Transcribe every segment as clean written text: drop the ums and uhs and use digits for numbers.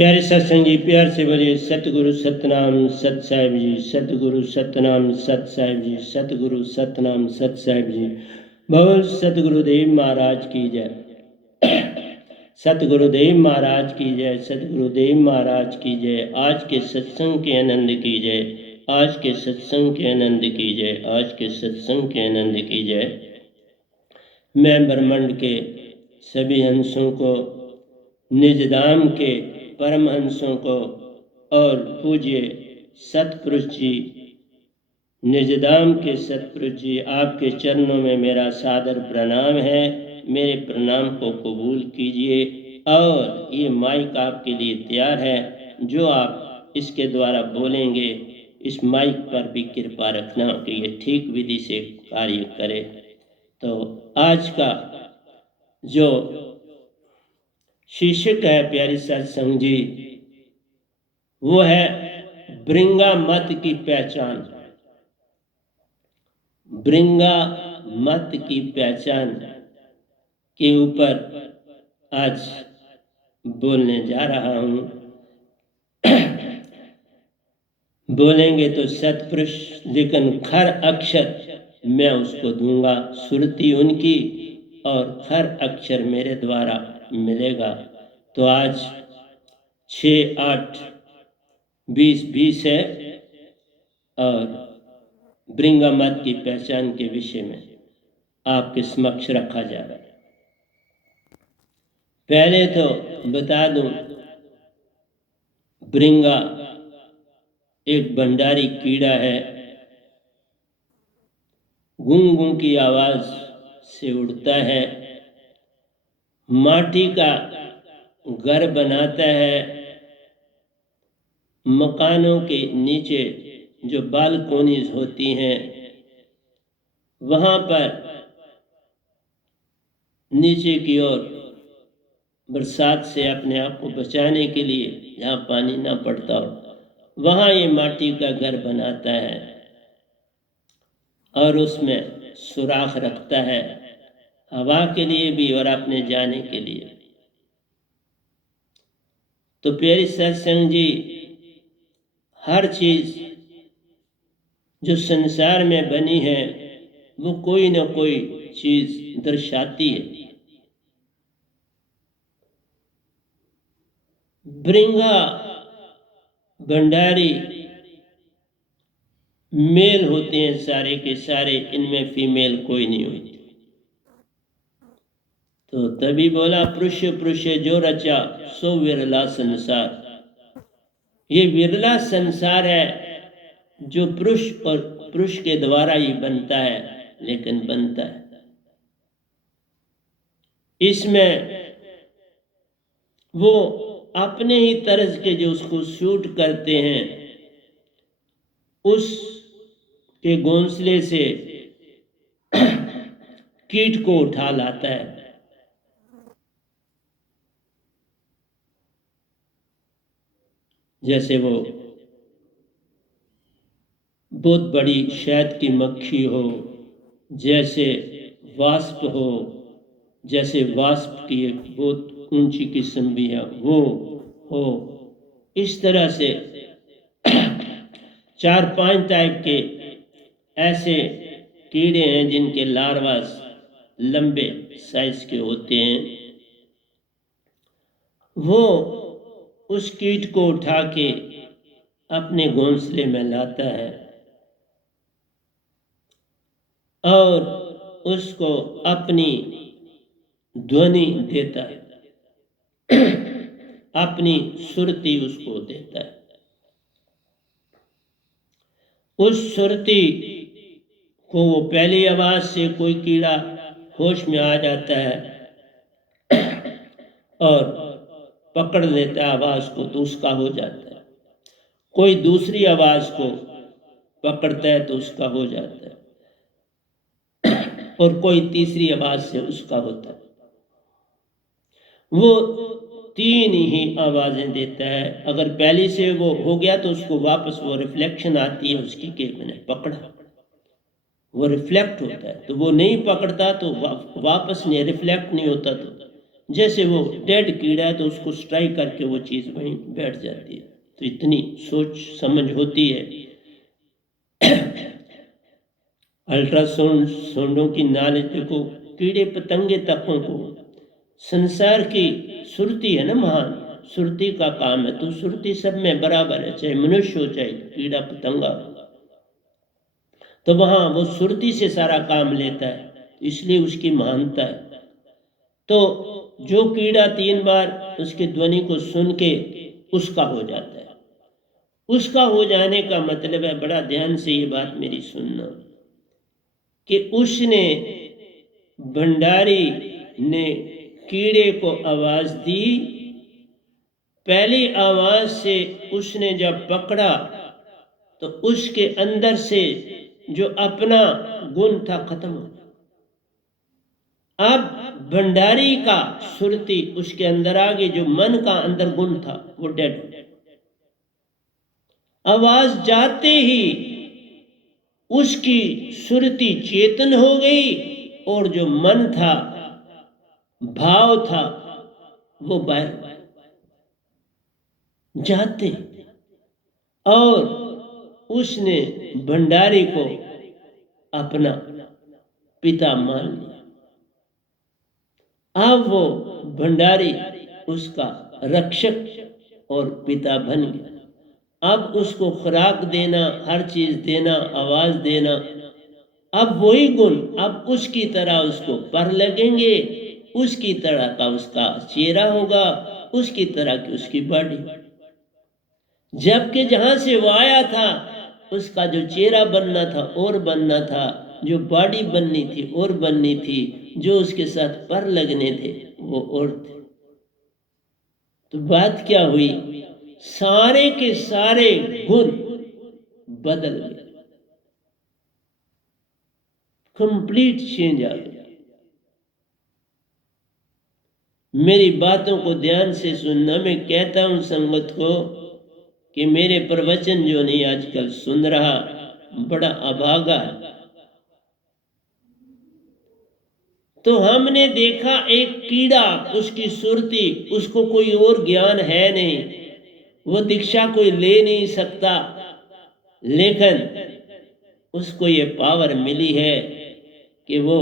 प्यारे सत्संग जी, प्यार से बोलिए सतगुरु सतनाम सत साहिब जी, सतगुरु सतनाम सत साहिब जी, सतगुरु सतनाम सत साहिब जी। बोल सतगुरुदेव महाराज की जय। सतगुरुदेव महाराज की जय, सतगुरुदेव महाराज की जय। आज के सत्संग के आनंद की जय, आज के सत्संग के आनंद की जय, आज के सत्संग के आनंद की जय। मैं ब्रह्मांड के सभी हंसों को, निजधाम के परमहंसों को और पूज्य सतपुरुष जी, निजधाम के सतपुरुष जी, आपके चरणों में मेरा सादर प्रणाम है। मेरे प्रणाम को कबूल कीजिए और ये माइक आपके लिए तैयार है। जो आप इसके द्वारा बोलेंगे, इस माइक पर भी कृपा रखना कि ये ठीक विधि से कार्य करे। तो आज का जो शीर्षक है प्यारी सत्संग जी, वो है ब्रिंगा मत की पहचान। ब्रिंगा मत की पहचान के ऊपर आज बोलने जा रहा हूँ। बोलेंगे तो सतपुरुष, लेकिन खर अक्षर मैं उसको दूंगा, सुरती उनकी और खर अक्षर मेरे द्वारा मिलेगा। तो आज 6-8-20-20 है और ब्रिंगा मत की पहचान के विषय में आपके समक्ष रखा जा रहा है। पहले तो बता दूं, ब्रिंगा एक भंडारी कीड़ा है। गूं गूं की आवाज से उड़ता है, माटी का घर बनाता है। मकानों के नीचे जो बालकोनीज होती हैं, वहाँ पर नीचे की ओर बरसात से अपने आप को बचाने के लिए, जहाँ पानी ना पड़ता हो, वहाँ ये माटी का घर बनाता है और उसमें सुराख रखता है, हवा के लिए भी और अपने जाने के लिए। तो प्यारी सत्संग जी, हर चीज जो संसार में बनी है वो कोई ना कोई चीज दर्शाती है। ब्रिंगा भंडारी मेल होते हैं सारे के सारे, इनमें फीमेल कोई नहीं होती। तो तभी बोला पुरुष पुरुष जो रचा सो विरला संसार। ये विरला संसार है जो पुरुष और पुरुष के द्वारा ही बनता है, लेकिन बनता है। इसमें वो अपने ही तर्ज के जो उसको शूट करते हैं, उस के घोंसले से कीट को उठा लाता है। जैसे वो बहुत बड़ी शहद की मक्खी हो, जैसे वास्प हो, जैसे वास्प की एक बहुत ऊंची किस्म भी है वो हो, इस तरह से 4-5 टाइप के ऐसे कीड़े हैं जिनके लार्वास लंबे साइज के होते हैं। वो उस कीट को उठा के अपने घोंसले में लाता है और उसको अपनी ध्वनि देता है, अपनी सुरती उसको देता है। उस सुरती को वो पहली आवाज से कोई कीड़ा होश में आ जाता है और पकड़ लेता है आवाज को, तो उसका हो जाता है। कोई दूसरी आवाज को पकड़ता है तो उसका हो जाता है, और कोई तीसरी आवाज से उसका होता है। वो 3 ही आवाजें देता है। अगर पहली से वो हो गया तो उसको वापस वो रिफ्लेक्शन आती है उसकी कि मैंने पकड़ा, वो रिफ्लेक्ट होता है। तो वो नहीं पकड़ता तो वापस नहीं रिफ्लेक्ट नहीं होता, तो जैसे वो डेड कीड़ा है तो उसको स्ट्राइक करके वो चीज़ वहीं बैठ जाती है। तो इतनी सोच समझ होती है। अल्ट्रासाउंड साउंडों की नॉलेज देखो, कीड़े पतंगे तकों को संसार की सुरती है ना महान, सुरती का काम है, तो सुरती सब में बराबर है, चाहे मनुष्य हो चाहे कीड़ा पतंगा हो, तो वहां वो सुरती से सारा काम लेता है, इसलिए उसकी महानता है। तो जो कीड़ा 3 बार उसकी ध्वनि को सुन के उसका हो जाता है, उसका हो जाने का मतलब है, बड़ा ध्यान से ये बात मेरी सुनना, कि उसने, भंडारी ने कीड़े को आवाज दी, पहली आवाज से उसने जब पकड़ा तो उसके अंदर से जो अपना गुण था खत्म हो गया। अब भंडारी का सुरती उसके अंदर आ गई, जो मन का अंदर गुण था वो डेड हो गया। आवाज जाते ही उसकी सुरती चेतन हो गई और जो मन था, भाव था, वो बाहर जाते, और उसने भंडारी को अपना पिता मान लिया। अब वो भंडारी उसका रक्षक और पिता बन गया। अब उसको खुराक देना, हर चीज देना, आवाज देना, अब वही गुण अब उसकी तरह उसको पर लगेंगे, उसकी तरह का उसका चेहरा होगा, उसकी तरह की उसकी बॉडी। जबकि जहां से वो आया था उसका जो चेहरा बनना था और बनना था, जो बॉडी बननी थी और बननी थी, जो उसके साथ पर लगने थे वो और थे। तो बात क्या हुई, सारे के सारे गुण बदल गए, कंप्लीट चेंज आ गया। मेरी बातों को ध्यान से सुनना। मैं कहता हूं संगत को कि मेरे प्रवचन जो नहीं आजकल सुन रहा बड़ा अभागा है। तो हमने देखा एक कीड़ा, उसकी सुरती, उसको कोई और ज्ञान है नहीं, वो दीक्षा कोई ले नहीं सकता, लेकिन उसको ये पावर मिली है कि वो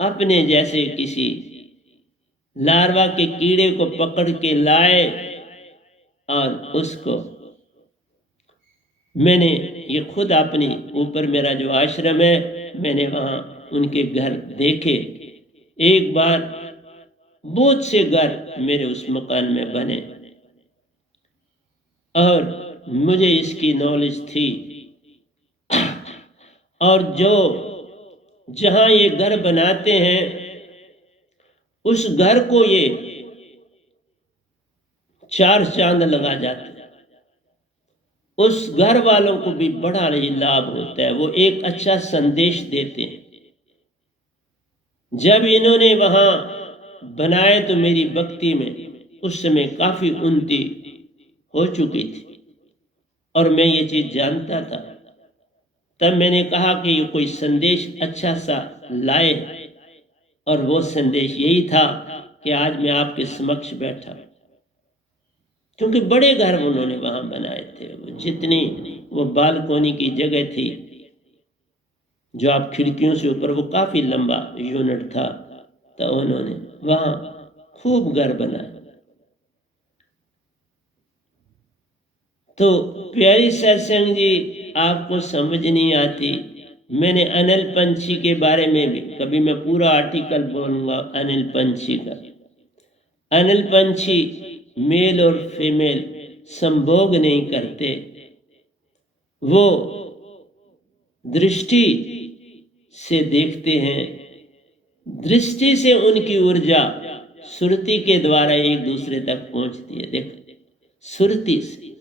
अपने जैसे किसी लार्वा के कीड़े को पकड़ के लाए और उसको, मैंने ये खुद अपनी ऊपर मेरा जो आश्रम है, मैंने वहाँ उनके घर देखे। एक बार बहुत से घर मेरे उस मकान में बने और मुझे इसकी नॉलेज थी। और जो जहाँ ये घर बनाते हैं उस घर को ये 4 चांद लगा जाते हैं, उस घर वालों को भी बड़ा ही लाभ होता है, वो एक अच्छा संदेश देते हैं। जब इन्होंने वहां बनाए तो मेरी भक्ति में उस समय काफी उन्नति हो चुकी थी और मैं ये चीज जानता था। तब मैंने कहा कि ये कोई संदेश अच्छा सा लाए, और वो संदेश यही था कि आज मैं आपके समक्ष बैठा, क्योंकि बड़े घर उन्होंने वहां बनाए थे। वो जितनी वो बालकोनी की जगह थी, जो आप खिड़कियों से ऊपर, वो काफी लंबा यूनिट था, तो उन्होंने वहां खूब घर बनाए। तो प्यारी सत्संग जी, आपको समझ नहीं आती। मैंने अनिल पंछी के बारे में भी कभी, मैं पूरा आर्टिकल बोलूंगा अनिल पंछी का। अनिल पंछी मेल और फीमेल संभोग नहीं करते, वो दृष्टि से देखते हैं, दृष्टि से उनकी ऊर्जा सुरति के द्वारा एक दूसरे तक पहुंचती है। देखो, सुरति से।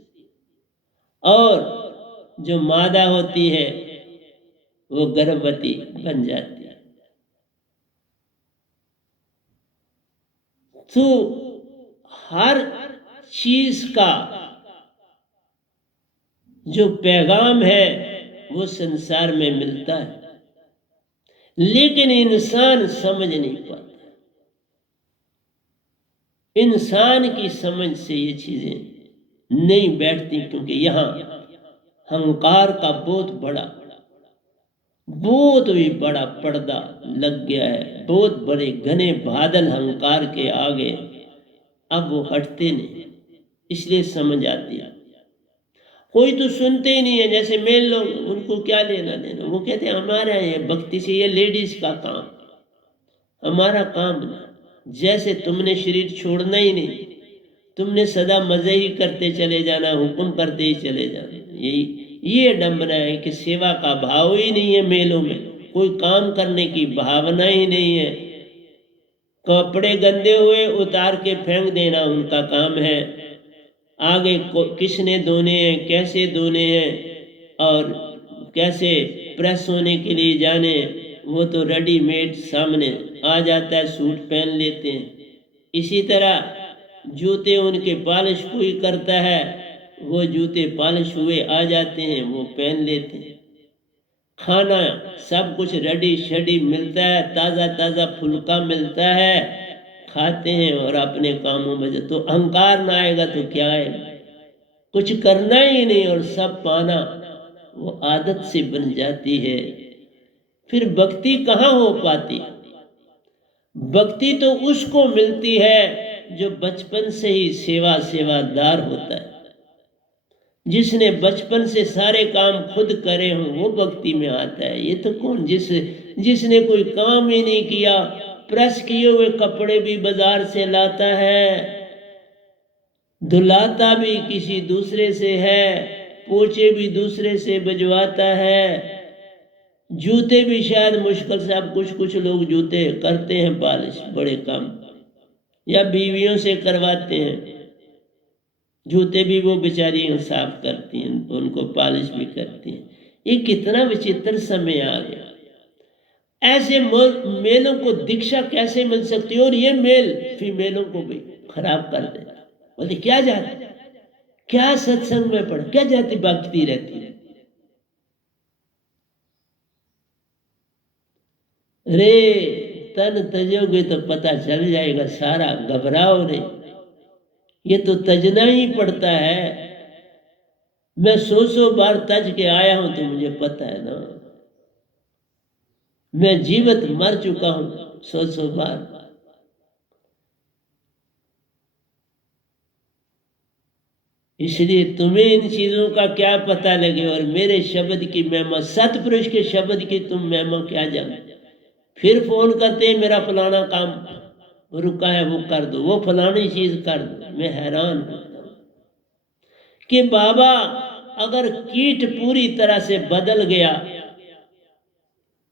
और जो मादा होती है वो गर्भवती बन जाती है। तो हर चीज का जो पैगाम है वो संसार में मिलता है, लेकिन इंसान समझ नहीं पाता। इंसान की समझ से ये चीजें नहीं बैठती, क्योंकि यहाँ अहंकार का बहुत भी बड़ा पर्दा लग गया है। बहुत बड़े घने बादल अहंकार के आगे, अब वो हटते नहीं, इसलिए समझ आती है। कोई तो सुनते ही नहीं है, जैसे मेल लोग, उनको क्या लेना देना। वो कहते हैं हमारा ये भक्ति से, ये लेडीज का काम, हमारा काम नहीं। जैसे तुमने शरीर छोड़ना ही नहीं, तुमने सदा मजे ही करते चले जाना, हुक्म करते ही चले जाना। ये डंबना है कि सेवा का भाव ही नहीं है मेलों में, कोई काम करने की भावना ही नहीं है। कपड़े गंदे हुए उतार के फेंक देना उनका काम है। आगे किसने धोने हैं, कैसे धोने हैं, और कैसे प्रेस होने के लिए जाने, वो तो रेडीमेड सामने आ जाता है, सूट पहन लेते हैं। इसी तरह जूते उनके पॉलिश कोई करता है, वो जूते पॉलिश हुए आ जाते हैं, वो पहन लेते हैं। खाना सब कुछ रेडी शेडी मिलता है, ताज़ा ताज़ा फुल्का मिलता है, खाते हैं और अपने कामों में। तो अहंकार ना आएगा तो क्या आएगा, कुछ करना ही नहीं और सब पाना, वो आदत से बन जाती है। फिर भक्ति कहाँ हो पाती? भक्ति तो उसको मिलती है जो बचपन से ही सेवादार होता है। जिसने बचपन से सारे काम खुद करे हों वो भक्ति में आता है। ये तो कौन, जिसने कोई काम ही नहीं किया, प्रेस किए हुए कपड़े भी बाजार से लाता है, धुलाता भी किसी दूसरे से है, पोछे भी दूसरे से बजवाता है, जूते भी शायद मुश्किल से, अब कुछ लोग जूते करते हैं पॉलिश बड़े कम, या बीवियों से करवाते हैं, जूते भी वो बेचारी साफ करती हैं, उनको पॉलिश भी करती हैं। ये कितना विचित्र समय आ गया। ऐसे मेलों को दीक्षा कैसे मिल सकती है? और ये मेल फीमेलों को भी खराब कर देता। बोलते क्या जाति, क्या सत्संग में पढ़, क्या जाति भक्ति रहती है। रे तन तजोगे तो पता चल जाएगा सारा, घबराओ नहीं, ये तो तजना ही पड़ता है। मैं 100 बार तज के आया हूं तो मुझे पता है ना, मैं जीवित मर चुका हूं 100 बार। इसलिए तुम्हें इन चीजों का क्या पता लगे, और मेरे शब्द की महिमा, सतपुरुष के शब्द की तुम महिमा क्या जानो। फिर फोन करते हैं मेरा फलाना काम रुका है, वो कर दो, वो फलानी चीज कर दो। मैं हैरान होता हूं कि बाबा अगर कीट पूरी तरह से बदल गया,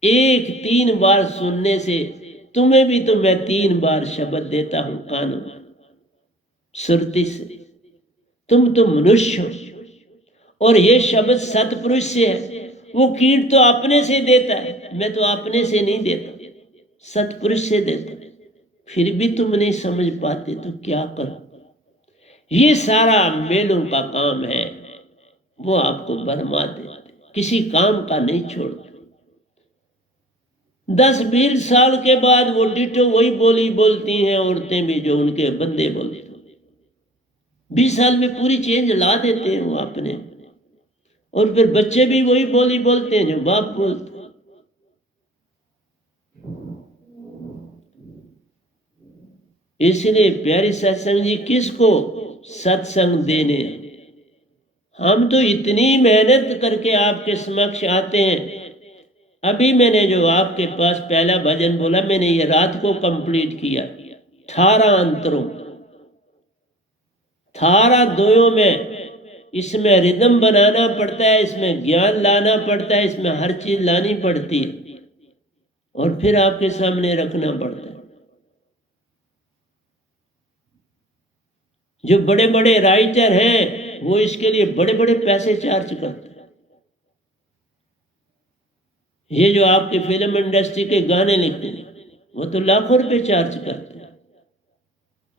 एक 3 बार सुनने से, तुम्हें भी तो मैं 3 बार शब्द देता हूं कानों सुरती से, तुम तो मनुष्य हो और ये शब्द सतपुरुष से है। वो कीट तो अपने से देता है, मैं तो अपने से नहीं देता, सतपुरुष से देता। फिर भी तुम नहीं समझ पाते तो क्या करो। ये सारा मेलों का काम है, वो आपको बरमा देते, किसी काम का नहीं छोड़ते। 10-20 साल के बाद वो डिटो वही बोली बोलती हैं औरतें भी जो उनके बंदे बोलते। 20 साल में पूरी चेंज ला देते हैं वो अपने, और फिर बच्चे भी वही बोली बोलते हैं जो बाप बोलते। इसलिए प्यारी सत्संग जी किसको सत्संग देने, हम तो इतनी मेहनत करके आपके समक्ष आते हैं। अभी मैंने जो आपके पास पहला भजन बोला, मैंने ये रात को कंप्लीट किया। 18 अंतरों, 18 द्वयों में, इसमें रिदम बनाना पड़ता है, इसमें ज्ञान लाना पड़ता है, इसमें हर चीज लानी पड़ती है और फिर आपके सामने रखना पड़ता है। जो बड़े बड़े राइटर हैं वो इसके लिए बड़े बड़े पैसे चार्ज करते हैं। ये जो आपके फिल्म इंडस्ट्री के गाने लिखते हैं वो तो लाखों रुपए चार्ज करते हैं।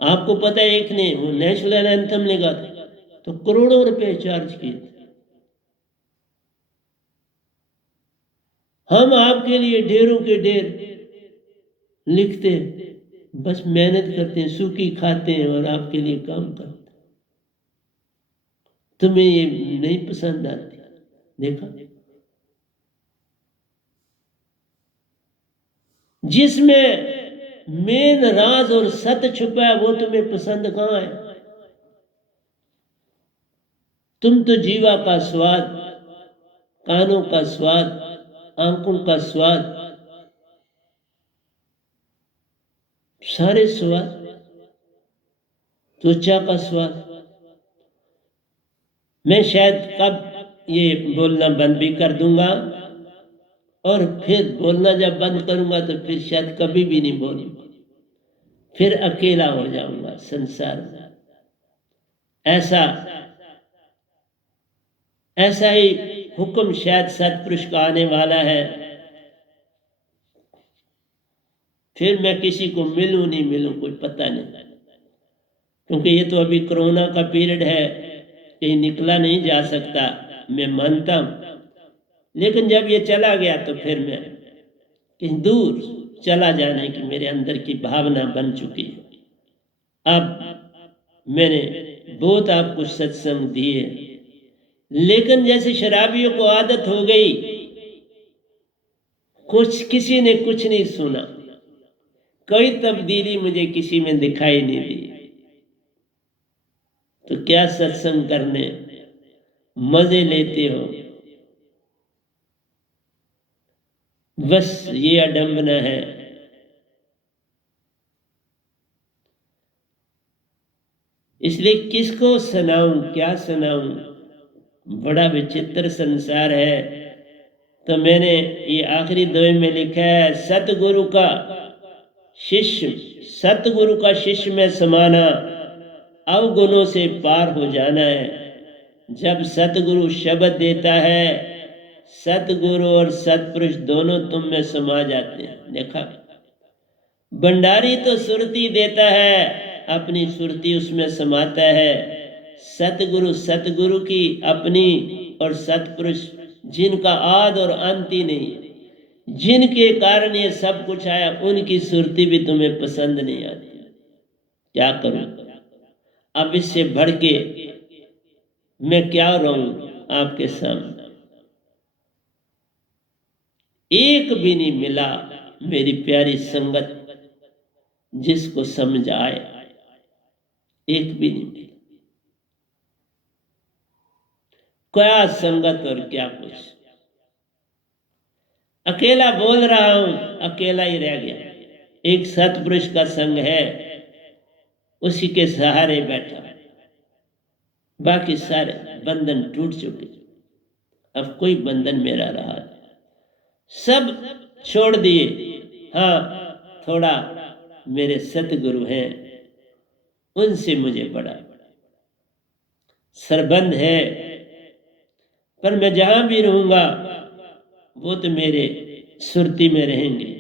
आपको पता है एक ने वो नेशनल एंथम लिखा था तो करोड़ों रुपए चार्ज किए थे। हम आपके लिए ढेरों के ढेर लिखते हैं, बस मेहनत करते हैं, सूखी खाते हैं और आपके लिए काम करते हैं। तुम्हें ये नहीं पसंद आती। देखा, जिसमें मेन राज और सत्य छुपा है वो तुम्हें पसंद कहाँ है? तुम तो जीवा का स्वाद, कानों का स्वाद, आंखों का स्वाद, सारे स्वाद, त्वचा का स्वाद। मैं शायद कब ये बोलना बंद भी कर दूंगा और फिर बोलना जब बंद करूंगा तो फिर शायद कभी भी नहीं बोलूंगा, फिर अकेला हो जाऊंगा संसार में। ऐसा ही हुक्म शायद सतपुरुष का आने वाला है। फिर मैं किसी को मिलूं नहीं मिलूं कोई पता नहीं, क्योंकि ये तो अभी कोरोना का पीरियड है, कहीं निकला नहीं जा सकता, मैं मानता हूं। लेकिन जब ये चला गया तो फिर मैं कहीं दूर चला जाने की मेरे अंदर की भावना बन चुकी है। अब मैंने बहुत आपको सत्संग दिए, लेकिन जैसे शराबियों को आदत हो गई, किसी ने कुछ नहीं सुना, कोई तब्दीली मुझे किसी में दिखाई नहीं दी, तो क्या सत्संग करने मजे लेते हो? बस ये अडंबना है। इसलिए किसको सुनाऊं, क्या सुनाऊं, बड़ा विचित्र संसार है। तो मैंने ये आखिरी दोहे में लिखा है, सतगुरु का शिष्य में समाना, अवगुणों से पार हो जाना है। जब सतगुरु शब्द देता है, सतगुरु और सतपुरुष दोनों तुम में समा जाते हैं। देखा, भंडारी तो सुरती देता है, अपनी सुरती उसमें समाता है। सतगुरु की अपनी, और सतपुरुष जिनका आद और अंत ही नहीं, जिनके कारण ये सब कुछ आया, उनकी सुरती भी तुम्हें पसंद नहीं आती। क्या करूं? अब इससे बढ़ के मैं क्या रहूं आपके सामने? एक भी नहीं मिला मेरी प्यारी संगत जिसको समझ आए, एक भी नहीं मिला। क्या संगत और क्या कुछ, अकेला बोल रहा हूं, अकेला ही रह गया। एक सतपुरुष का संग है, उसी के सहारे बैठा, बाकी सारे बंधन टूट चुके। अब कोई बंधन मेरा रहा नहीं, सब छोड़ दिए। हाँ, थोड़ा मेरे सतगुरु हैं, उनसे मुझे बड़ा सरबंध है, पर मैं जहां भी रहूंगा वो तो मेरे सुरती में रहेंगे।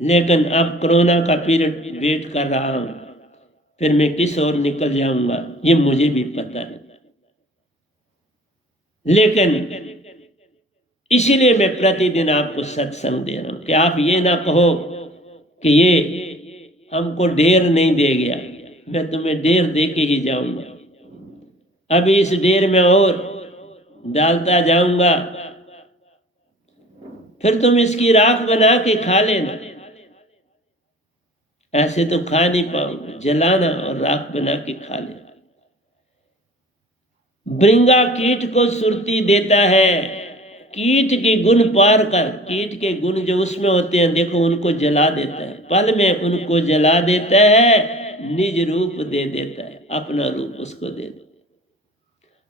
लेकिन अब कोरोना का पीरियड वेट कर रहा हूं, फिर मैं किस ओर निकल जाऊंगा ये मुझे भी पता नहीं। लेकिन इसीलिए मैं प्रतिदिन आपको सत्संग दे रहा हूं कि आप ये ना कहो कि ये हमको ढेर नहीं दे गया। मैं तुम्हें ढेर दे के ही जाऊंगा। अभी इस ढेर में और डालता जाऊंगा, फिर तुम इसकी राख बना के खा लेना। ऐसे तो खा नहीं पाओगे, जलाना और राख बना के खा लेना। भृंगा कीट को सुरती देता है, कीट के गुण पार कर, कीट के गुण जो उसमें होते हैं देखो, उनको जला देता है, पल में उनको जला देता है, निज रूप दे देता है, अपना रूप उसको दे देता है।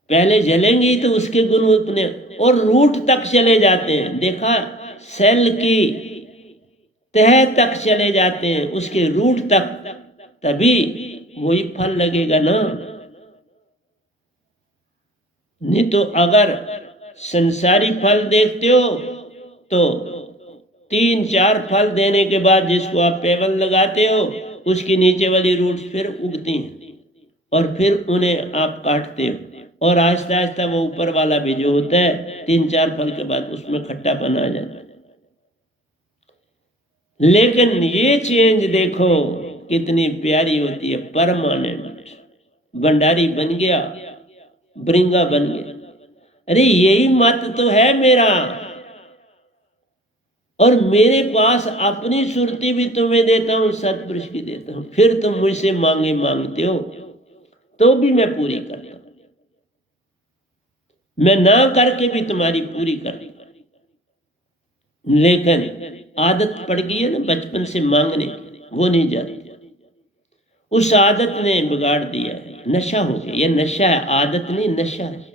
पहले जलेंगे ही तो उसके गुण उतने, और रूट तक चले जाते हैं। देखा, सेल की तह तक चले जाते हैं, उसके रूट तक, तभी वही फल लगेगा ना। नहीं तो अगर संसारी फल देखते हो तो 3-4 फल देने के बाद जिसको आप पेवल लगाते हो, उसकी नीचे वाली रूट फिर उगती हैं और फिर उन्हें आप काटते हो, और आहिस्ता आहिस्ता वो ऊपर वाला भी जो होता है 3-4 फल के बाद उसमें खट्टापन आ जाता है। लेकिन ये चेंज देखो कितनी प्यारी होती है, परमानेंट। भंडारी बन गया, ब्रिंगा बन गया, अरे यही मत तो है मेरा, और मेरे पास अपनी सुरती भी तुम्हें देता हूं, सतपुरुष की देता हूं, फिर तुम मुझसे मांगते हो तो भी मैं पूरी करता हूं, मैं ना करके भी तुम्हारी पूरी करता हूं। लेकिन आदत पड़ गई है ना बचपन से मांगने, वो नहीं जाती, उस आदत ने बिगाड़ दिया है, नशा हो गया। ये नशा है, आदत नहीं, नशा है।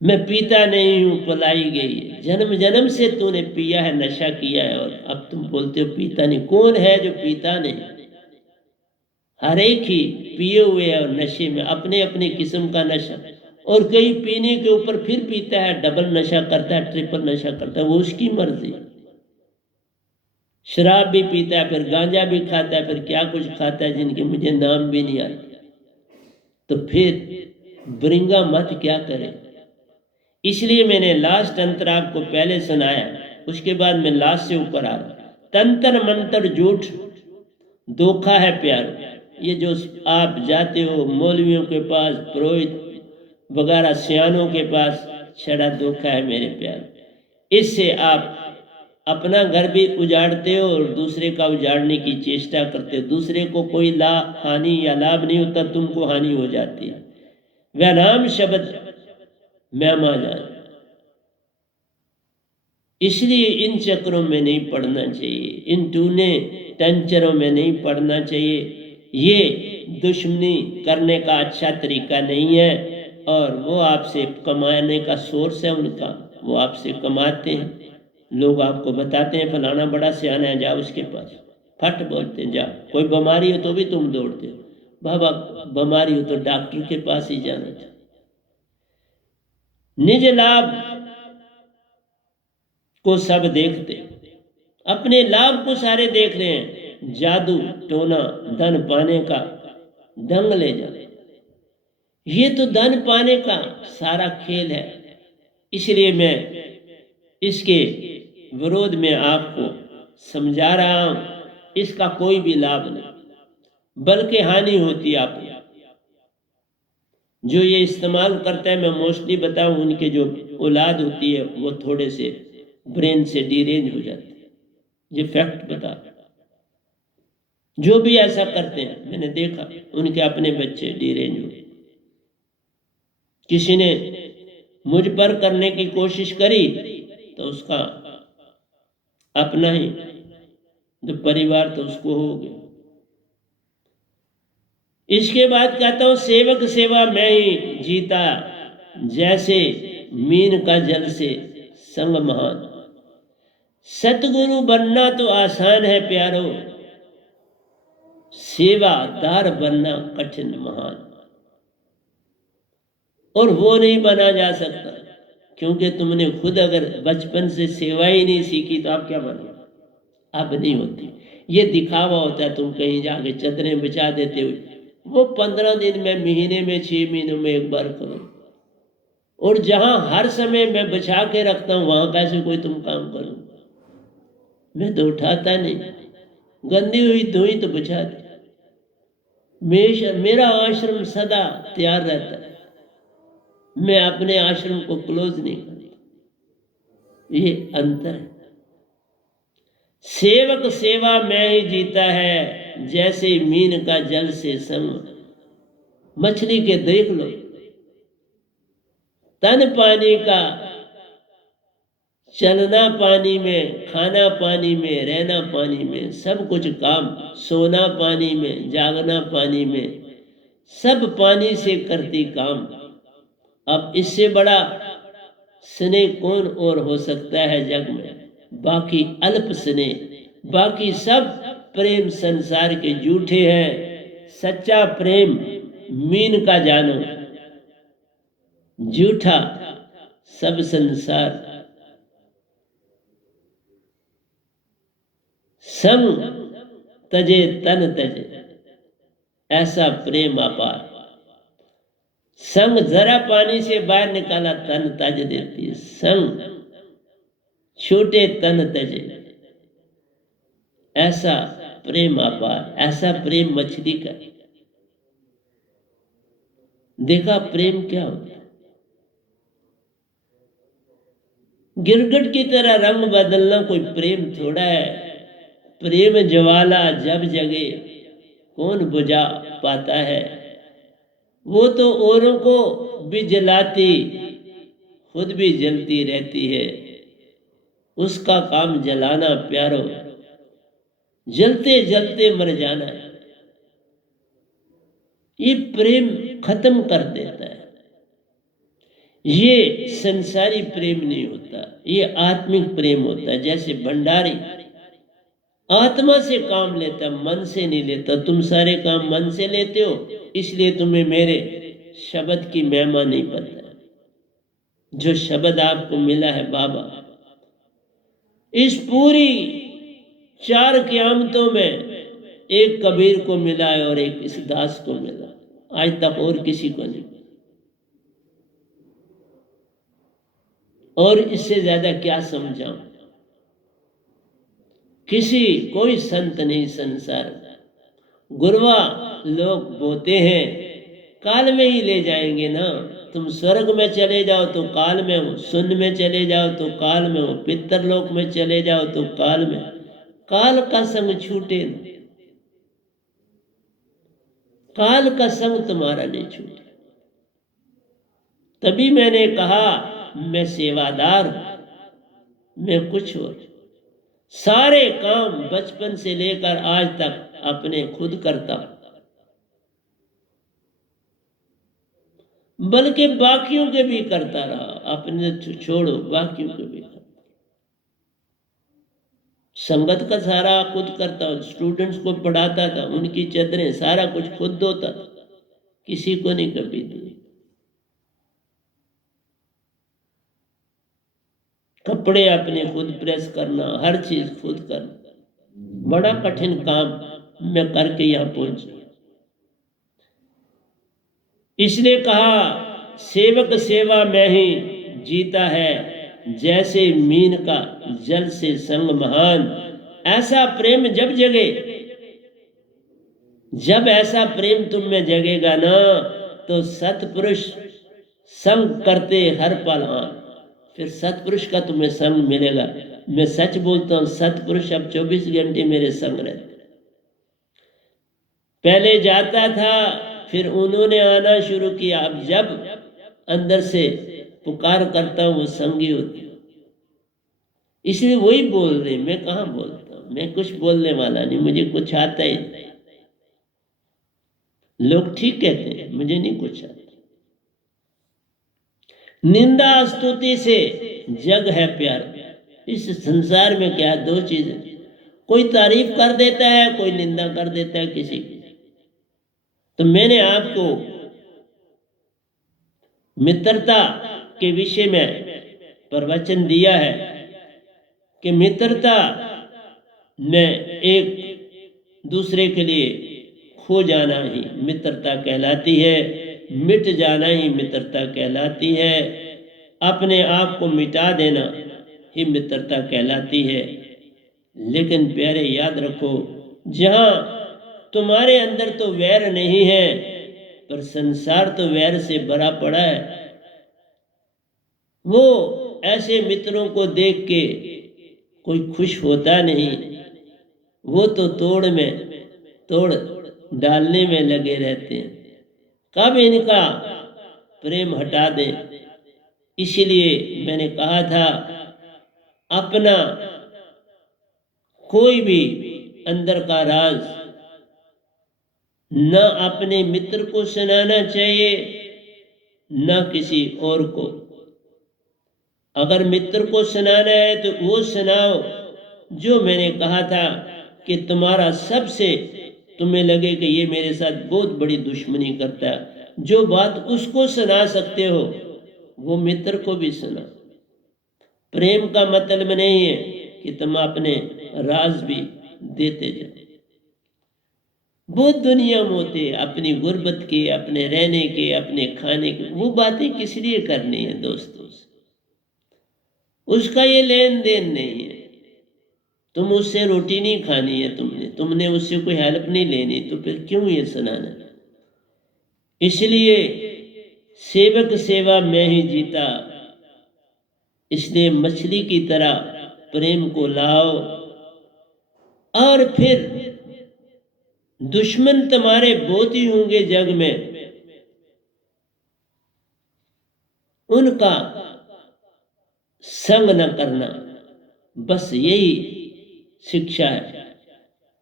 मैं पीता नहीं हूं, पलाई गई है, जन्म जन्म से तूने पिया है, नशा किया है, और अब तुम बोलते हो पीता नहीं। कौन है जो पीता नहीं? हर एक ही पिए हुए है और नशे में, अपने अपने किस्म का नशा। और कई पीने के ऊपर फिर पीता है, डबल नशा करता है, ट्रिपल नशा करता है, वो उसकी मर्जी। शराब भी पीता है, फिर गांजा भी खाता है, फिर क्या कुछ खाता है जिनके मुझे नाम भी नहीं आते। तो फिर ब्रिंगा मत क्या करे। इसलिए मैंने लास्ट अंतर आपको पहले सुनाया, उसके बाद मैं लास्ट से ऊपर आ रहा। तंत्र मंत्र झूठ, धोखा है प्यार। ये जो आप जाते हो मौलवियों के पास, पुरोहित वगैरह सियानों के पास, छड़ा धोखा है मेरे प्यार। इससे आप अपना घर भी उजाड़ते हो और दूसरे का उजाड़ने की चेष्टा करते हो। दूसरे को कोई हानि या लाभ नहीं होता, तुमको हानि हो जाती है। वह नाम शब्द मैमा जाए, इसलिए इन चक्रों में नहीं पड़ना चाहिए, इन टूने टंचरों में नहीं पड़ना चाहिए। ये दुश्मनी करने का अच्छा तरीका नहीं है, और वो आपसे कमाने का सोर्स है उनका, वो आपसे कमाते हैं। लोग आपको बताते हैं फलाना बड़ा सियाना है, जाओ उसके पास, फट बोलते हैं जाओ। कोई बीमारी हो तो भी तुम दौड़ते हो, बाबा बीमारी हो तो डॉक्टर के पास ही जाना चाहिए। निज लाभ को सब देखते, अपने लाभ को सारे देख रहे हैं। जादू टोना धन पाने का ढंग ले जाए, ये तो धन पाने का सारा खेल है। इसलिए मैं इसके विरोध में आपको समझा रहा हूं, इसका कोई भी लाभ नहीं बल्कि हानि होती है आपको। जो ये इस्तेमाल करता है, मैं मोस्टली बताऊं, उनके जो औलाद होती है वो थोड़े से ब्रेन से डीरेंज हो जाते हैं, ये फैक्ट बता। जो भी ऐसा करते हैं मैंने देखा, उनके अपने बच्चे डीरेंज हो। किसी ने मुझ पर करने की कोशिश करी तो उसका अपना ही जो परिवार तो उसको हो गया। इसके बाद कहता हूं, सेवक सेवा मैं ही जीता, जैसे मीन का जल से संग महान। सतगुरु बनना तो आसान है प्यारो, सेवादार बनना कठिन महान। और वो नहीं बना जा सकता, क्योंकि तुमने खुद अगर बचपन से सेवा ही नहीं सीखी तो आप क्या बनो? अब नहीं होती। ये दिखावा होता है, तुम कहीं जाके चदरें बिछा देते हो, वो 15 दिन में, महीने में, 6 महीनों में एक बार करो। और जहां हर समय मैं बिछा के रखता हूं, वहां कैसे कोई तुम काम करो? मैं तो उठाता नहीं, गंदी हुई धोई तो बिछा दी। मेरा आश्रम सदा तैयार रहता है, मैं अपने आश्रम को क्लोज नहीं करता। ये अंतर है। सेवक सेवा में ही जीता है, जैसे मीन का जल से संग। मछली के देख लो, तन पानी का, चलना पानी में, खाना पानी में, रहना पानी में, सब कुछ काम। सोना पानी में, जागना पानी में, सब पानी से करती काम। अब इससे बड़ा स्नेह कौन और हो सकता है जग में? बाकी अल्प स्नेह, बाकी सब प्रेम संसार के झूठे हैं। सच्चा प्रेम मीन का जानो, झूठा सब संसार। संग तजे तन तजे, ऐसा प्रेम अपार। संग जरा पानी से बाहर निकाला तन तज देती है। संग छोटे तन तजे, ऐसा प्रेम अपार, ऐसा प्रेम मछली का। देखा प्रेम क्या होता है? गिरगिट की तरह रंग बदलना कोई प्रेम थोड़ा है। प्रेम ज्वाला जब जगे कौन बुझा पाता है। वो तो औरों को भी जलाती, खुद भी जलती रहती है। उसका काम जलाना प्यारो, जलते जलते मर जाना है। ये प्रेम खत्म कर देता है। ये संसारी प्रेम नहीं होता, ये आत्मिक प्रेम होता है। जैसे भंडारी आत्मा से काम लेता, मन से नहीं लेता। तुम सारे काम मन से लेते हो, इसलिए तुम्हें मेरे शब्द की महिमा नहीं पता है। जो शब्द आपको मिला है बाबा, इस पूरी 4 क़यामतों में एक कबीर को मिला है और एक इस दास को मिला, आज तक और किसी को नहीं। और इससे ज्यादा क्या समझाऊं? किसी कोई संत नहीं संसार। गुरवा लोग बोते हैं, काल में ही ले जाएंगे ना। तुम स्वर्ग में चले जाओ तो काल में हो, शून्य में चले जाओ तो काल में हो, पितरलोक में चले जाओ तो काल में। काल का संग छूटे ना, काल का संग तुम्हारा नहीं छूटे। तभी मैंने कहा मैं सेवादार, मैं कुछ हो। सारे काम बचपन से लेकर आज तक अपने खुद करता हूं, बल्कि बाकियों के भी करता रहा। अपने छोड़ो, बाकियों के भी करता। संगत का सारा खुद करता हूं, स्टूडेंट्स को पढ़ाता था, उनकी चादरें सारा कुछ खुद धोता था, किसी को नहीं कभी दी। कपड़े अपने खुद प्रेस करना, हर चीज खुद करना, बड़ा कठिन काम मैं करके यहां पहुंचा। इसने कहा सेवक सेवा में ही जीता है, जैसे मीन का जल से संग महान। ऐसा प्रेम जब जगे, जब ऐसा प्रेम तुम में जगेगा ना, तो सतपुरुष संग करते हर पल आन। फिर सतपुरुष का तुम्हें संग मिलेगा। मैं सच बोलता हूं, सतपुरुष अब 24 घंटे मेरे संग रहते। पहले जाता था, फिर उन्होंने आना शुरू किया। अब जब अंदर से पुकार करता हूं, वो संगी होती। इसलिए वही बोल रहे, मैं कहाँ बोलता हूं, मैं कुछ बोलने वाला नहीं, मुझे कुछ आता ही नहीं। लोग ठीक कहते हैं, मुझे नहीं कुछ आता। निंदा स्तुति से जग है प्यार। इस संसार में क्या दो चीजें, कोई तारीफ कर देता है, कोई निंदा कर देता है किसी की। तो मैंने आपको मित्रता के विषय में प्रवचन दिया है कि मित्रता में एक दूसरे के लिए खो जाना ही मित्रता कहलाती है, मिट जाना ही मित्रता कहलाती है, अपने आप को मिटा देना ही मित्रता कहलाती है। लेकिन प्यारे याद रखो, जहां तुम्हारे अंदर तो वैर नहीं है, पर संसार तो वैर से भरा पड़ा है। वो ऐसे मित्रों को देख के कोई खुश होता नहीं, वो तो तोड़ डालने में लगे रहते हैं। कब इनका प्रेम हटा दें। इसीलिए मैंने कहा था, अपना कोई भी अंदर का राज न अपने मित्र को सुनाना चाहिए, न किसी और को। अगर मित्र को सुनाना है तो वो सुनाओ जो मैंने कहा था कि तुम्हारा सबसे, तुम्हें लगे कि ये मेरे साथ बहुत बड़ी दुश्मनी करता है, जो बात उसको सुना सकते हो वो मित्र को भी सुना। प्रेम का मतलब नहीं है कि तुम अपने राज भी देते जाओ। बहुत दुनिया में होते, अपनी गुर्बत के, अपने रहने के, अपने खाने के, वो बातें किस लिए करनी है दोस्तों। उसका ये लेन देन नहीं है। तुम उससे रोटी नहीं खानी है, तुमने उससे कोई हेल्प नहीं लेनी, तो फिर क्यों ये सुनाना। इसलिए सेवक सेवा में ही जीता, इसलिए मछली की तरह प्रेम को लाओ। और फिर दुश्मन तुम्हारे बहुत ही होंगे जग में, उनका संग न करना, बस यही शिक्षा है।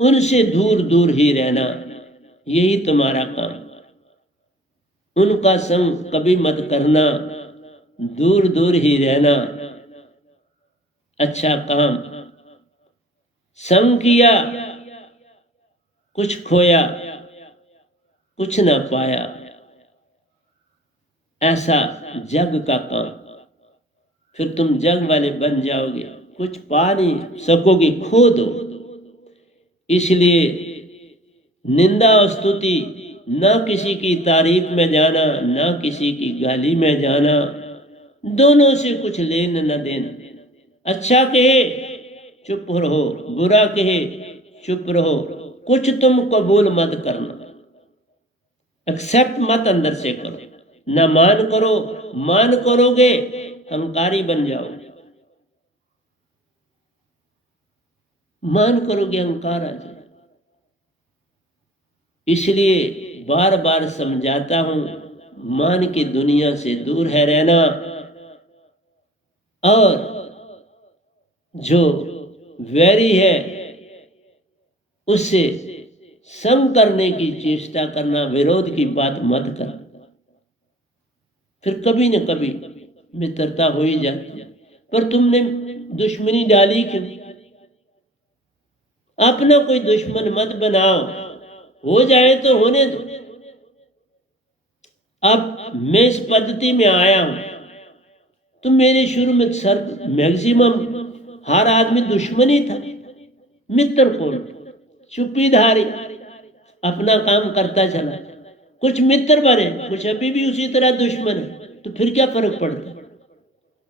उनसे दूर दूर ही रहना, यही तुम्हारा काम। उनका संग कभी मत करना, दूर दूर ही रहना, अच्छा काम। संग किया कुछ खोया, कुछ ना पाया, ऐसा जग का काम। फिर तुम जग वाले बन जाओगे, कुछ पा नहीं सकोगे, खो दो। इसलिए निंदा और स्तुति, ना किसी की तारीफ में जाना, ना किसी की गाली में जाना, दोनों से कुछ लेन न देन। अच्छा कहे चुप रहो, बुरा कहे चुप रहो, कुछ तुम कबूल मत करना, एक्सेप्ट मत अंदर से करो। न मान करो, मान करोगे अहंकारी बन जाओगे, मान करोगे अहंकार आ जाए। इसलिए बार बार समझाता हूं, मान की दुनिया से दूर है रहना, और जो वैरी है उससे संग करने की चेष्टा करना, विरोध की बात मत कर। फिर कभी न कभी मित्रता हो ही जाती है। पर तुमने दुश्मनी डाली क्यों? अपना कोई दुश्मन मत बनाओ, हो जाए तो होने दो। अब मैं इस पद्धति में आया हूं, तो मेरे शुरू में सर मैक्सिमम हर आदमी दुश्मन ही था, मित्र कौन? चुप्पीधारी, अपना काम करता चला। कुछ मित्र बने, कुछ अभी भी उसी तरह दुश्मन है, तो फिर क्या फर्क पड़ता?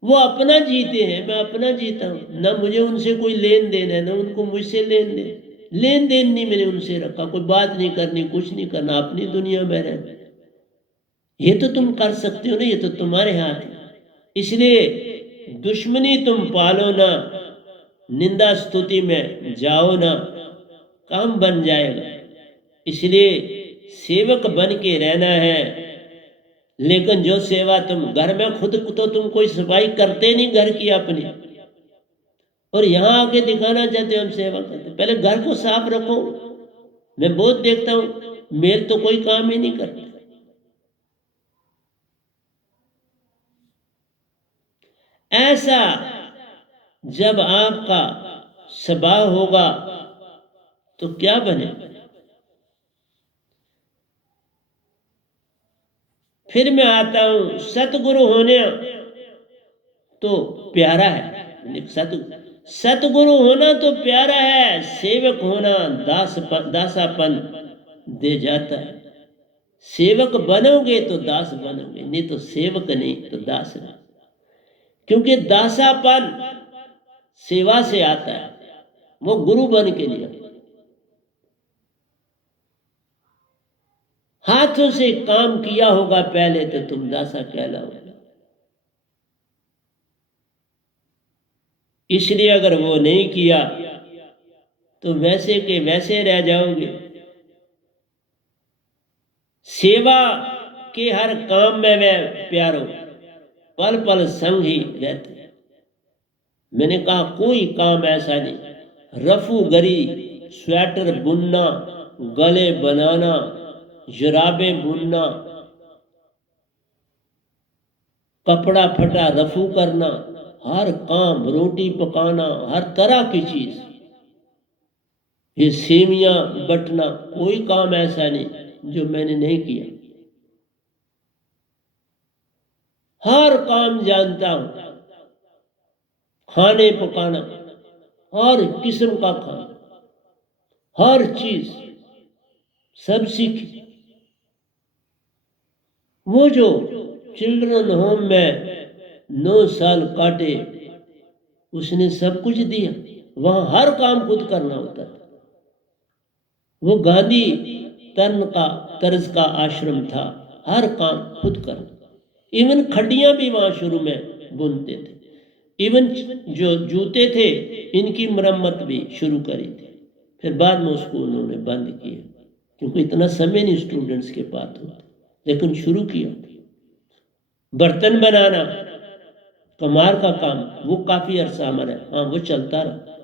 वो अपना जीते हैं, मैं अपना जीता हूं। ना मुझे उनसे कोई लेन देन है, ना उनको मुझसे लेन देन। लेन देन नहीं मैंने उनसे रखा, कोई बात नहीं करनी, कुछ नहीं करना, अपनी दुनिया में रहना। ये तो तुम कर सकते हो ना, ये तो तुम्हारे हाथ है। इसलिए दुश्मनी तुम पालो ना, निंदा स्तुति में जाओ ना, काम बन जाएगा। इसलिए सेवक बन के रहना है। लेकिन जो सेवा तुम घर में, खुद तो तुम कोई सफाई करते नहीं घर की अपनी, और यहां आके दिखाना चाहते हो हम सेवा करते। पहले घर को साफ रखो। मैं बहुत देखता हूं मेल तो कोई काम ही नहीं करते। ऐसा जब आपका स्वभाव होगा तो क्या बने? फिर मैं आता हूं, सतगुरु होने तो प्यारा है। सतगुरु होना तो प्यारा है, सेवक होना दासापन दे जाता है। सेवक बनोगे तो दास बनोगे, नहीं तो सेवक नहीं तो दास नहीं। क्योंकि दासापन सेवा से आता है, वो गुरु बन के लिए हाथों से काम किया होगा पहले, तो तुम दासा कहलाओगे। इसलिए अगर वो नहीं किया तो वैसे के वैसे रह जाओगे। सेवा के हर काम में वह प्यारो, पल पल संग ही रहते हैं। मैंने कहा कोई काम ऐसा नहीं, रफू गरी, स्वेटर बुनना, गले बनाना, जुराबें बुनना, कपड़ा फटा रफू करना, हर काम, रोटी पकाना, हर तरह की चीज, ये सेवियां बटना, कोई काम ऐसा नहीं जो मैंने नहीं किया। हर काम जानता हूं, खाने पकाना, हर किस्म का खाना, हर चीज सब सीखी। वो जो चिल्ड्रन होम में 9 साल काटे, उसने सब कुछ दिया। वहां हर काम खुद करना होता था। वो गांधी तर्ज का आश्रम था, हर काम खुद करना। इवन खड्डियां भी वहां शुरू में बुनते थे। इवन जो जूते थे इनकी मरम्मत भी शुरू करी थी। फिर बाद में उसको उन्होंने बंद किया, क्योंकि इतना समय नहीं स्टूडेंट्स के पास होता, लेकिन शुरू किया। बर्तन बनाना, कमार का काम, वो काफी अरसा हमारा, हाँ, वो चलता रहा।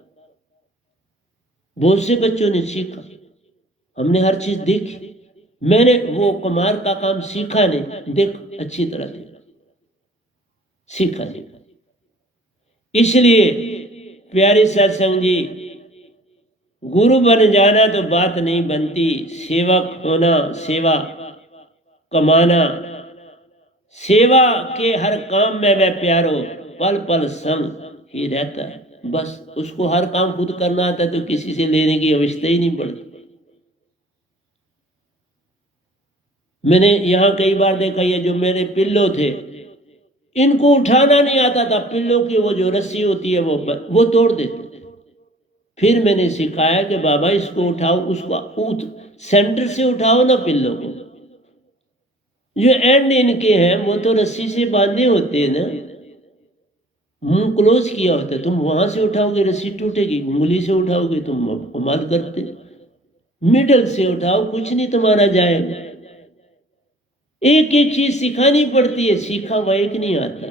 बहुत से बच्चों ने सीखा, हमने हर चीज देखी। मैंने वो कुम्हार का काम सीखा नहीं, देख अच्छी तरह देखा, सीखा नहीं। इसलिए प्यारे सत्संग जी, गुरु बन जाना तो बात नहीं बनती, सेवक होना, सेवा कमाना, सेवा के हर काम में वह प्यारो पल पल संग ही रहता है। बस उसको हर काम खुद करना आता है, तो किसी से लेने की आवश्यकता ही नहीं पड़ती। मैंने यहाँ कई बार देखा, ये जो मेरे पिल्लो थे, इनको उठाना नहीं आता था। पिल्लो की वो जो रस्सी होती है वो तोड़ देते थे। फिर मैंने सिखाया कि बाबा इसको उठाओ, उसको सेंटर से उठाओ ना पिल्लो को। जो एंड इनके हैं वो तो रस्सी से बांधे होते हैं ना, मुंह क्लोज किया होता है। तुम वहां से उठाओगे रस्सी टूटेगी, उंगली से उठाओगे तुम कमाल करते। मिडल से उठाओ, कुछ नहीं तुम्हारा जाएगा। एक एक चीज सिखानी पड़ती है, सीखा हुआ एक नहीं आता।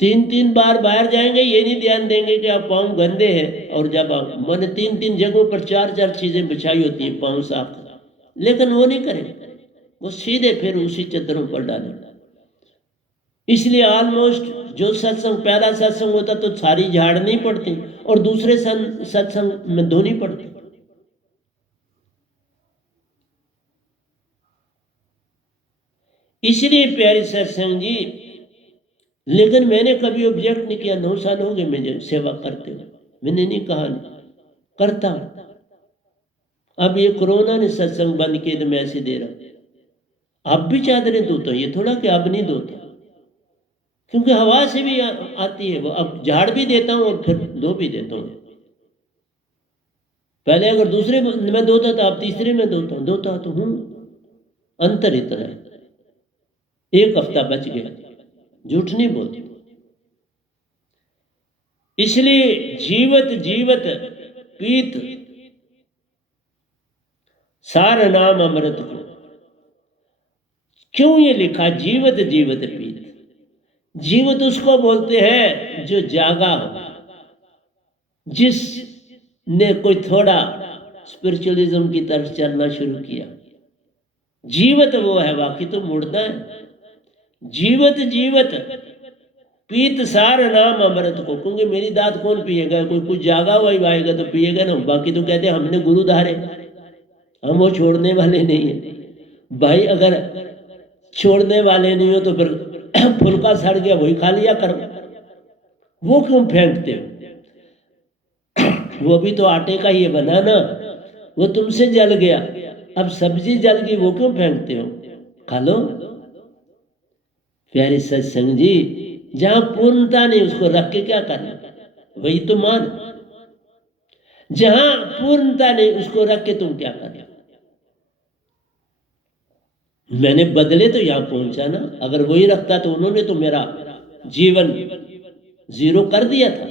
3-3 बार बाहर जाएंगे, ये नहीं ध्यान देंगे कि आप पाँव गंदे हैं, और जब आप मैंने 3-3 जगहों पर 4-4 चीजें बिछाई होती हैं पाँव साफ, लेकिन वो नहीं करें, वो सीधे फिर उसी चद्दरों पर डालें। इसलिए ऑलमोस्ट जो सत्संग, पहला सत्संग होता तो सारी झाड़नी पड़ती, और दूसरे सत्संग में धोनी पड़ती। इसलिए प्यारे सत्संग जी, लेकिन मैंने कभी ऑब्जेक्ट नहीं किया। 9 साल हो गए मुझे सेवा करते हुए, मैंने नहीं कहा नहीं करता। अब ये कोरोना ने सत्संग बंद किए तो मैं ऐसे दे रहा। अब भी चादरें धोता हूँ, ये थोड़ा कि अब नहीं धोता, क्योंकि हवा से भी आती है वो। अब झाड़ भी देता हूँ और फिर धो भी देता हूँ। पहले अगर दूसरे में धोता था, अब तीसरे में धोता तो हूँ। अंतर इतना है, 1 हफ्ता बच गया, झूठ नहीं बोलते। इसलिए जीवत पीत सार नाम अमृत को। क्यों ये लिखा जीवत पीत? जीवत उसको बोलते हैं जो जागा हो, जिसने कोई थोड़ा स्पिरिचुअलिज्म की तरफ चलना शुरू किया। जीवत वो है, बाकी तो मुड़ना है। जीवत पीत सार नाम अमृत को, क्योंकि मेरी दात कौन पिएगा? कोई कुछ जागा हुआ ही आएगा तो पिएगा ना। बाकी तो कहते हैं हमने गुरु धारे, हम वो छोड़ने वाले नहीं है भाई। अगर छोड़ने वाले नहीं हो तो फिर फुलका सड़ गया वही खा लिया करो, वो क्यों फेंकते हो? वो भी तो आटे का ही बना ना, वो तुमसे जल गया, अब सब्जी जल गई, वो क्यों फेंकते हो? खा लो। प्यारे सत्संग जी, जहां पूर्णता नहीं उसको रख के क्या करना, वही तो मान। जहां पूर्णता नहीं उसको रख के तुम क्या करना? मैंने बदले तो यहां पहुंचा ना। अगर वही रखता तो उन्होंने तो मेरा जीवन 0 कर दिया था।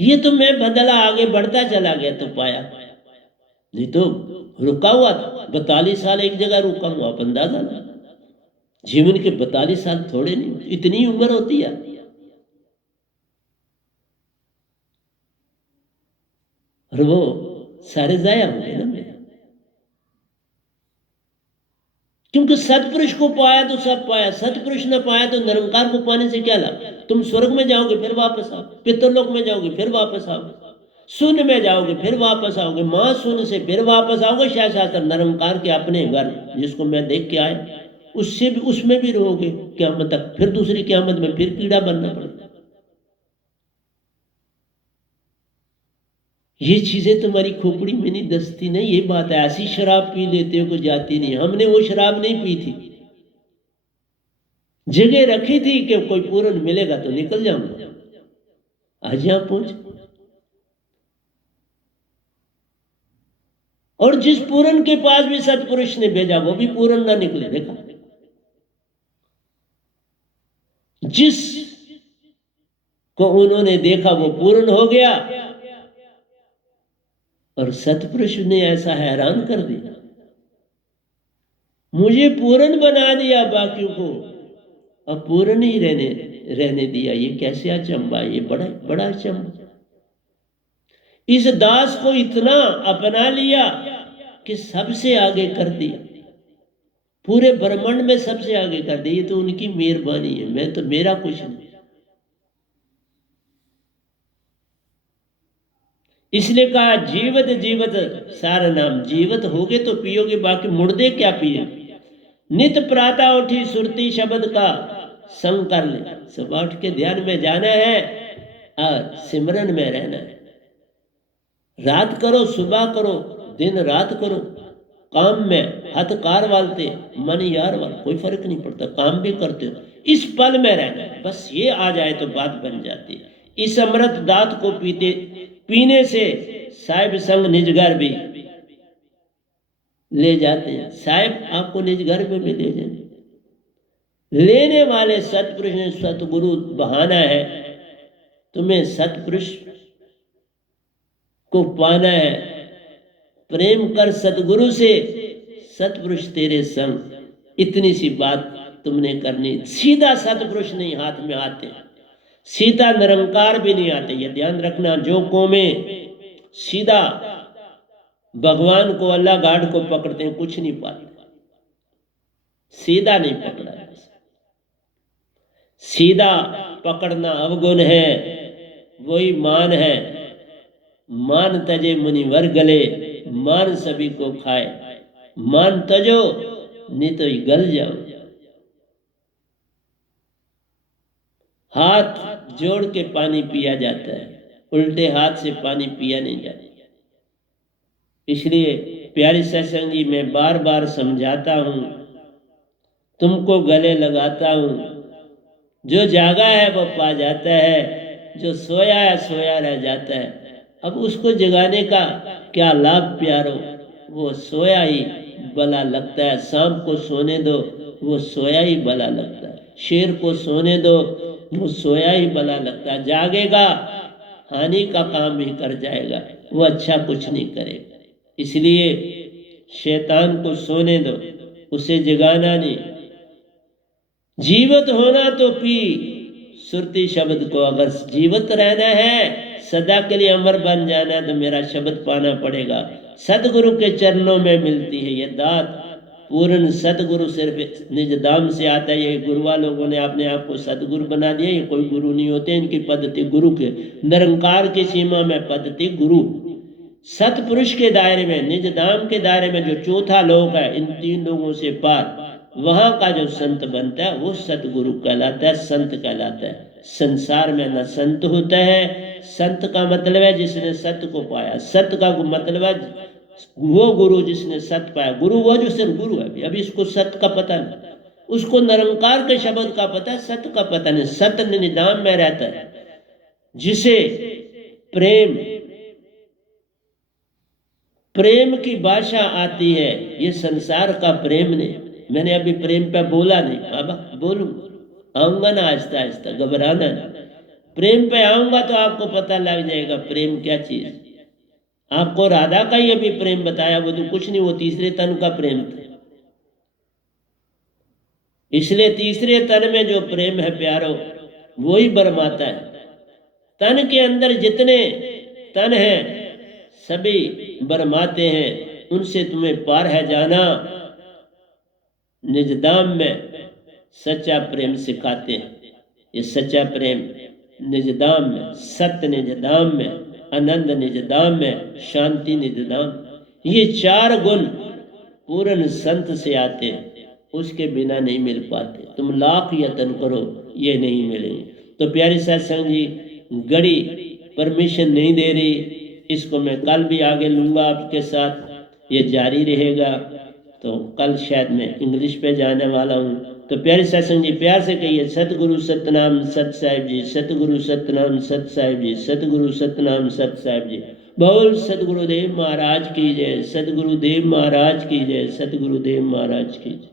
ये तो मैं बदला, आगे बढ़ता चला गया तो पाया, नहीं तो रुका हुआ था। 42 साल एक जगह रुका हुआ, अंदाजा था। जीवन के 42 साल थोड़े नहीं, इतनी उम्र होती है। और वो सारे जाया होंगे ना मेरे, क्योंकि सतपुरुष को पाया तो सब पाया, सतपुरुष ने पाया तो निरंकार को पाने से क्या लाभ? तुम स्वर्ग में जाओगे फिर वापस आओ, पितरलोक में जाओगे फिर वापस आओ, शून्य में जाओगे फिर वापस आओगे, महाशून्य से फिर वापस आओगे शास्त्र निरंकार के अपने घर, जिसको मैं देख के आया, उससे भी, उसमें भी रहोगे क़यामत तक। फिर दूसरी क़यामत में फिर कीड़ा बनना पड़ेगा। ये चीजें तुम्हारी खोपड़ी में नहीं दसती नहीं। ये बात है, ऐसी शराब पी लेते हो को जाती नहीं। हमने वो शराब नहीं पी थी जगह रखी थी कि कोई पूर्ण मिलेगा तो निकल जाऊंगा, आज यहां पहुंच। और जिस पूर्ण के पास भी सतपुरुष ने भेजा वो भी पूर्ण ना निकले। देखा, जिस को उन्होंने देखा वो पूर्ण हो गया, और सतपुरुष ने ऐसा हैरान कर दिया, मुझे पूर्ण बना दिया, बाकियों को अपूर्ण ही रहने दिया। ये कैसे अचंबा, ये बड़ा बड़ा अचंबा। इस दास को इतना अपना लिया कि सबसे आगे कर दिया, पूरे ब्रह्मांड में सबसे आगे कर दिया। ये तो उनकी मेहरबानी है, मैं तो, मेरा कुछ नहीं। इसलिए कहा जीवत जीवत सारा नाम, जीवत होगे तो पियोगे, बाकी मुर्दे क्या पिए। नित प्रातः उठी सुरती शब्द का संग कर ले, सुबह उठ के ध्यान में जाना है और सिमरन में रहना है। रात करो सुबह करो, दिन रात करो, काम में हाथ कार वालते मन यार वाल, कोई फर्क नहीं पड़ता, काम भी करते हो, इस पल में रहना है। बस ये आ जाए तो बात बन जाती है। इस अमृत दात को पीने से साहिब संग निज घर भी ले जाते हैं। साहिब आपको निज घर में भी ले जाए। लेने वाले सतपुरुष ने सतगुरु बहाना है, तुम्हें सतपुरुष को पाना है। प्रेम कर सतगुरु से, सतपुरुष तेरे संग। इतनी सी बात तुमने करनी। सीधा सतपुरुष नहीं हाथ में आते, सीधा निरंकार भी नहीं आते। ये ध्यान रखना, जो कौमें सीधा भगवान को, अल्लाह गाड को पकड़ते हैं, कुछ नहीं पाते। सीधा नहीं पकड़ा, सीधा पकड़ना अवगुण है, वही मान है। मान तजे मुनिवर गले, मान सभी को खाए। मान तजो नहीं तो गल जाओ। हाथ जोड़ के पानी पिया जाता है, उल्टे हाथ से पानी पिया नहीं जाता। इसलिए प्यारी सत्संगी, मैं बार बार समझाता हूं, तुमको गले लगाता हूं। जो जागा है वो पा जाता है, जो सोया है सोया रह जाता है। अब उसको जगाने का क्या लाभ प्यारो, वो सोया ही भला लगता है। शाम को सोने दो, वो सोया ही भला लगता है। शेर को सोने दो, वो सोया ही भला लगता है। जागेगा हानि का काम ही कर जाएगा, वो अच्छा कुछ नहीं करेगा। इसलिए शैतान को सोने दो, उसे जगाना नहीं। जीवित होना तो पी सुरती शब्द को, अगर जीवित रहना है, सदा के लिए अमर बन जाना है, तो मेरा शब्द पाना पड़ेगा। सतगुरु के चरणों में मिलती है ये दात। पूर्ण सतगुरु सिर्फ निज धाम से आता है। ये गुरुआ लोगों ने अपने आप को सतगुरु बना दिया, ये कोई गुरु नहीं होते। इनकी पद्धति गुरु के, निरंकार की सीमा में पद्धति गुरु। सतपुरुष के दायरे में, निज धाम के दायरे में जो चौथा लोक है, इन तीन लोगों से पार, वहां का जो संत बनता है वो सतगुरु कहलाता है, संत कहलाता है। संसार में न संत होता है। संत का मतलब है जिसने सत्य को पाया। सत्य का मतलब है वो गुरु जिसने सत्य पाया। गुरु वो जो सिर्फ गुरु है, अभी इसको सत्य का पता नहीं, उसको निरंकार के शब्द का पता है, सत्य का पता नहीं। सत्य निधाम में रहता है, जिसे प्रेम की भाषा आती है। ये संसार का प्रेम नहीं। मैंने अभी प्रेम पे बोला नहीं, अब बोलूं, आऊंगा ना आहिस्ता आहिस्ता, घबराना नहीं। प्रेम पे आऊंगा तो आपको पता लग जाएगा प्रेम क्या चीज। आपको राधा का ही अभी प्रेम बताया, वो तो कुछ नहीं, वो तीसरे तन का प्रेम था। इसलिए तीसरे तन में जो प्रेम है प्यारो, वो ही बरमाता है। तन के अंदर जितने तन हैं सभी बरमाते हैं, उनसे तुम्हें पार है जाना। निजधाम में सच्चा प्रेम सिखाते हैं। ये सच्चा प्रेम निजधाम में, सत्य निजधाम में, आनंद निजधाम में, शांति निजधाम। ये चार गुण पूर्ण संत से आते हैं, उसके बिना नहीं मिल पाते। तुम लाख यत्न करो ये नहीं मिलेंगे। तो प्यारी सत्संग जी, घड़ी परमिशन नहीं दे रही, इसको मैं कल भी आगे लूँगा आपके साथ, ये जारी रहेगा। तो कल शायद मैं इंग्लिश पे जाने वाला हूँ। तो प्यारे सत्संग जी प्यार से कहिए सतगुरु सतनाम सत साहिब जी, सतगुरु सतनाम सत साहिब जी, सतगुरु सतनाम सत साहिब जी। बोल सतगुरुदेव महाराज की जय, सतगुरुदेव महाराज की जय, सतगुरुदेव महाराज की जय।